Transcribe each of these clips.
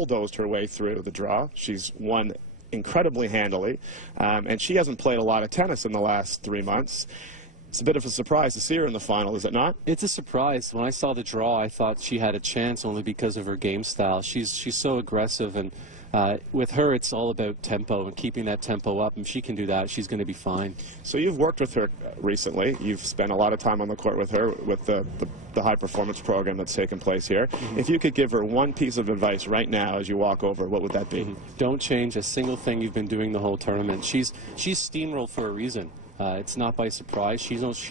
bulldozed her way through the draw. She's won incredibly handily, and she hasn't played a lot of tennis in the last 3 months. It's a bit of a surprise to see her in the final, is it not? It's a surprise. When I saw the draw, I thought she had a chance only because of her game style. She's so aggressive, and with her, it's all about tempo and keeping that tempo up. And if she can do that, she's going to be fine. So you've worked with her recently. You've spent a lot of time on the court with her with the high-performance program that's taken place here. If you could give her one piece of advice right now as you walk over, what would that be? Don't change a single thing you've been doing the whole tournament. She's steamrolled for a reason. It's not by surprise. She knows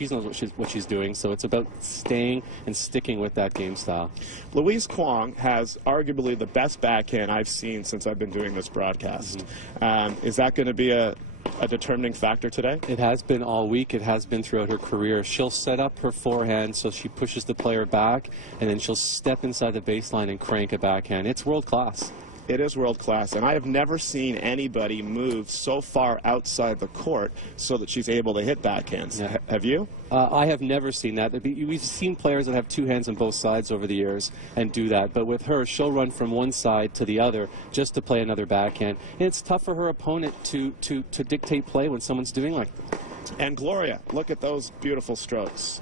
what she's doing, so it's about staying and sticking with that game style. Louise Kwong has arguably the best backhand I've seen since I've been doing this broadcast. Is that going to be a determining factor today? It has been all week. It has been throughout her career. She'll set up her forehand so she pushes the player back, and then she'll step inside the baseline and crank a backhand. It's world class. It is world class, and I have never seen anybody move so far outside the court so that she's able to hit backhands. Yeah. Have you? I have never seen that. We've seen players that have two hands on both sides over the years and do that, but with her, she'll run from one side to the other just to play another backhand. And it's tough for her opponent to dictate play when someone's doing like that. And Gloria, look at those beautiful strokes.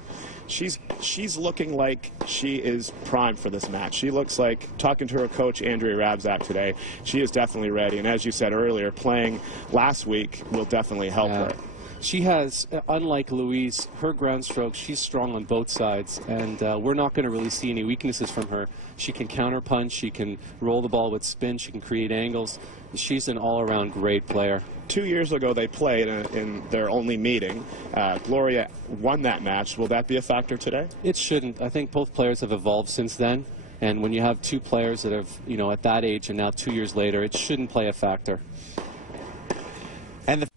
She's looking like she is primed for this match. She looks like, talking to her coach, Andrea Rabzak, today, she is definitely ready. And as you said earlier, playing last week will definitely help her. She has, unlike Louise, her ground stroke, she's strong on both sides, and we're not going to really see any weaknesses from her. She can counterpunch, she can roll the ball with spin, she can create angles. She's an all-around great player. 2 years ago they played in their only meeting. Gloria won that match. Will that be a factor today? It shouldn't. I think both players have evolved since then, and when you have two players that have, at that age and now 2 years later, it shouldn't play a factor. And the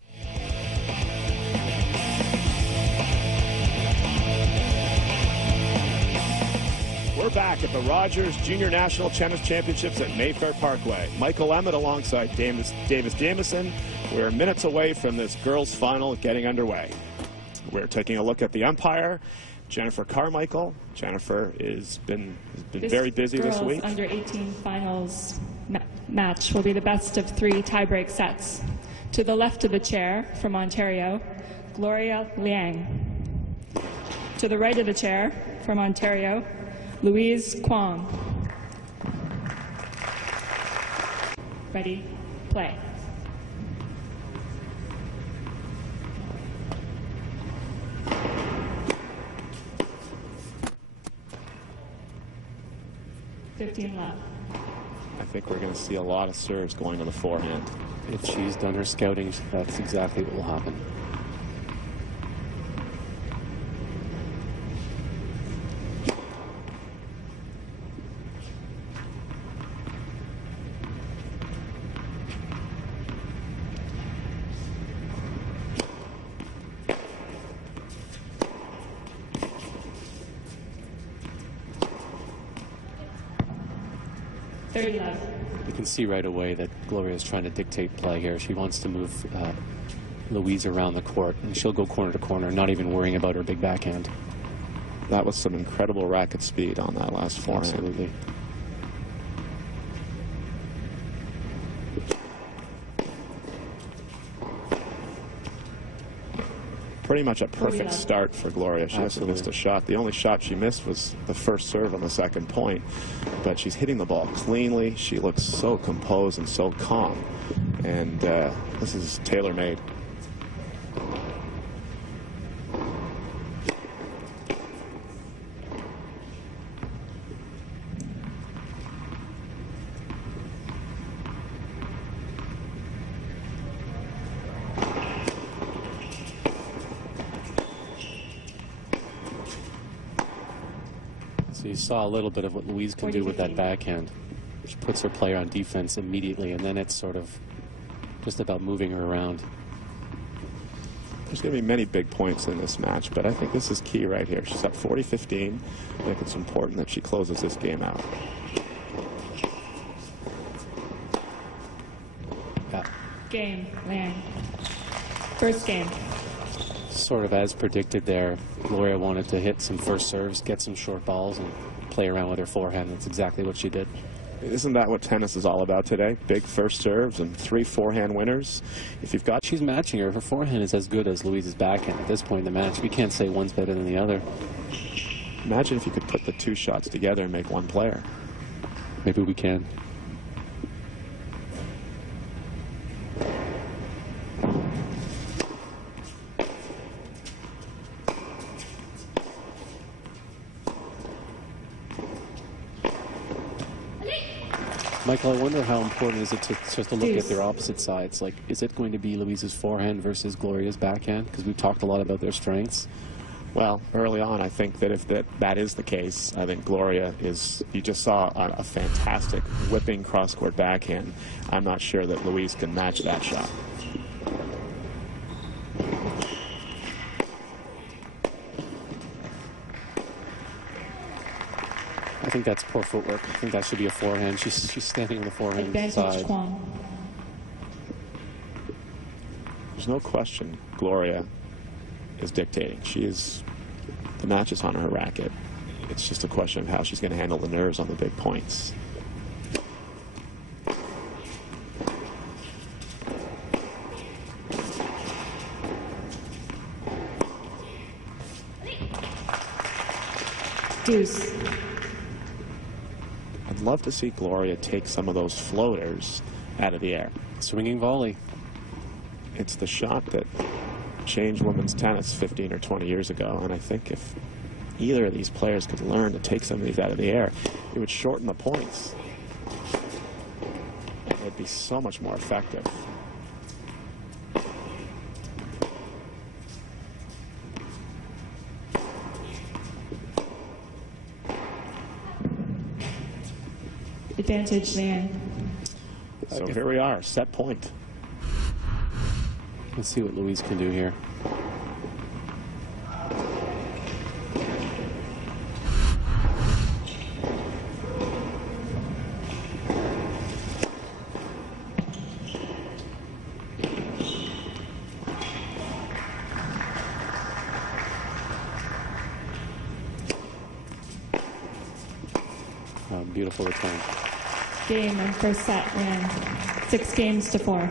We're back at the Rogers Junior National Tennis Championships at Mayfair Parkway. Michael Emmett alongside Davis Jamieson. We're minutes away from this girls' final getting underway. We're taking a look at the umpire, Jennifer Carmichael. Jennifer has been very busy this week. This under-18 finals match will be the best of 3 tie-break sets. To the left of the chair from Ontario, Gloria Liang. To the right of the chair from Ontario, Louise Kwong. Ready, play. $15 left. I think we're going to see a lot of serves going to the forehand. If she's done her scouting, that's exactly what will happen. You can see right away that Gloria is trying to dictate play here. She wants to move Louise around the court, and she'll go corner to corner, not even worrying about her big backhand. That was some incredible racket speed on that last forehand. Absolutely. Pretty much a perfect start for Gloria. She hasn't missed a shot. The only shot she missed was the first serve on the second point. But she's hitting the ball cleanly. She looks so composed and so calm. And this is tailor-made. So you saw a little bit of what Louise can do with that backhand, which puts her player on defense immediately, and then it's sort of just about moving her around. There's going to be many big points in this match, but I think this is key right here. She's at 40-15. I think it's important that she closes this game out. Yeah. Game, Liang. First game. Sort of as predicted there, Gloria wanted to hit some first serves, get some short balls, and play around with her forehand. That's exactly what she did. Isn't that what tennis is all about today? Big first serves and 3 forehand winners. If you've got... She's matching her. Her forehand is as good as Louise's backhand at this point in the match. We can't say one's better than the other. Imagine if you could put the 2 shots together and make one player. Maybe we can. Michael, I wonder how important is it to just to look at their opposite sides? Like, is it going to be Louise's forehand versus Gloria's backhand? Because we've talked a lot about their strengths. Well, early on, I think that if that is the case, I think Gloria is, you just saw a fantastic whipping cross-court backhand. I'm not sure that Louise can match that shot. I think that's poor footwork. I think that should be a forehand. She's standing on the forehand Advantage side. Kwong. There's no question Gloria is dictating. The match is on her racket. It's just a question of how she's going to handle the nerves on the big points. Deuce. I'd love to see Gloria take some of those floaters out of the air. Swinging volley. It's the shot that changed women's tennis 15 or 20 years ago, and I think if either of these players could learn to take some of these out of the air, it would shorten the points. It would be so much more effective. Advantage Liang. So here we are, set point. Let's see what Louise can do here. Beautiful return. Game and first set win. 6-4.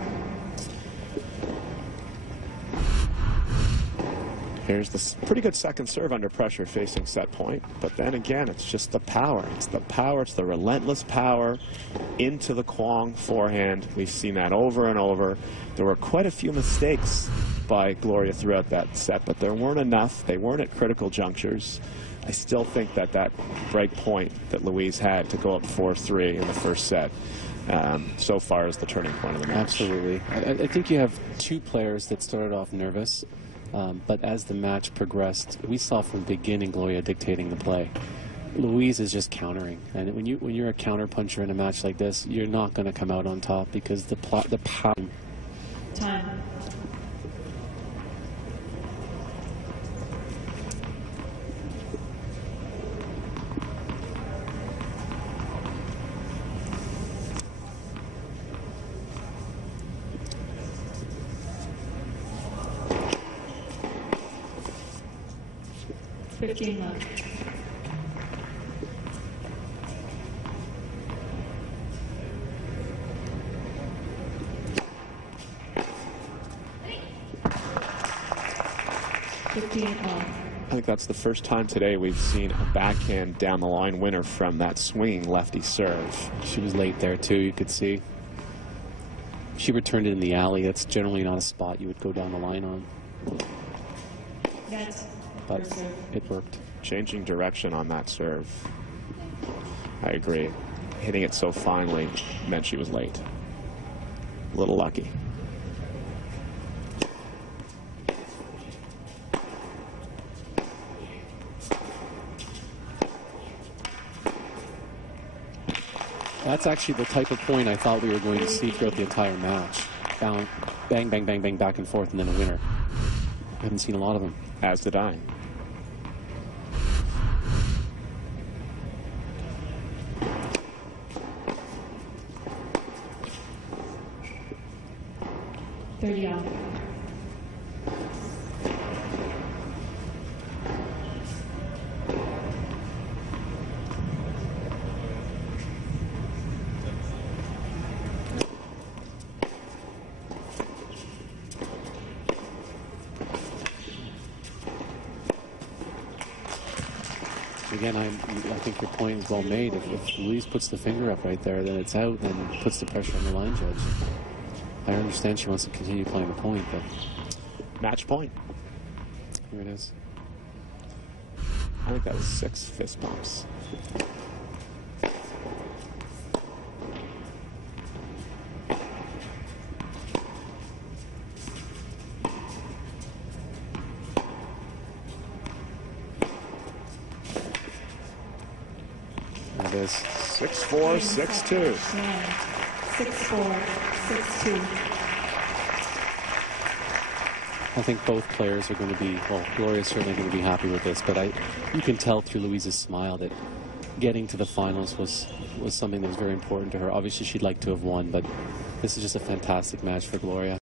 Here's this pretty good second serve under pressure facing set point. But then again, it's just the power. It's the power. It's the relentless power into the Kwong forehand. We've seen that over and over. There were quite a few mistakes by Gloria throughout that set, but there weren't enough. They weren't at critical junctures. I still think that break point that Louise had to go up 4-3 in the first set so far is the turning point of the match. Absolutely. I think you have 2 players that started off nervous, but as the match progressed, we saw from the beginning Gloria dictating the play. Louise is just countering, and when you're a counter puncher in a match like this, you're not going to come out on top because the power. Time. Left. 15 off. I think that's the first time today we've seen a backhand down the line winner from that swinging lefty serve. She was late there too, you could see. She returned it in the alley. That's generally not a spot you would go down the line on. That's but it worked. Changing direction on that serve. I agree. Hitting it so finely meant she was late. A little lucky. That's actually the type of point I thought we were going to see throughout the entire match. Bang, bang, bang, bang, back and forth, and then a winner. I haven't seen a lot of them. As did I. Off. again, I think your point is well made. If Louise puts the finger up right there, then it's out and puts the pressure on the line judge. I understand she wants to continue playing the point, but... Match point. Here it is. I think that was 6 fist bumps. There it is. 6-4, 6-2. 6-4, 6-2. I think both players are going to be, well, Gloria's certainly going to be happy with this, but you can tell through Louise's smile that getting to the finals was something that was very important to her. Obviously, she'd like to have won, but this is just a fantastic match for Gloria.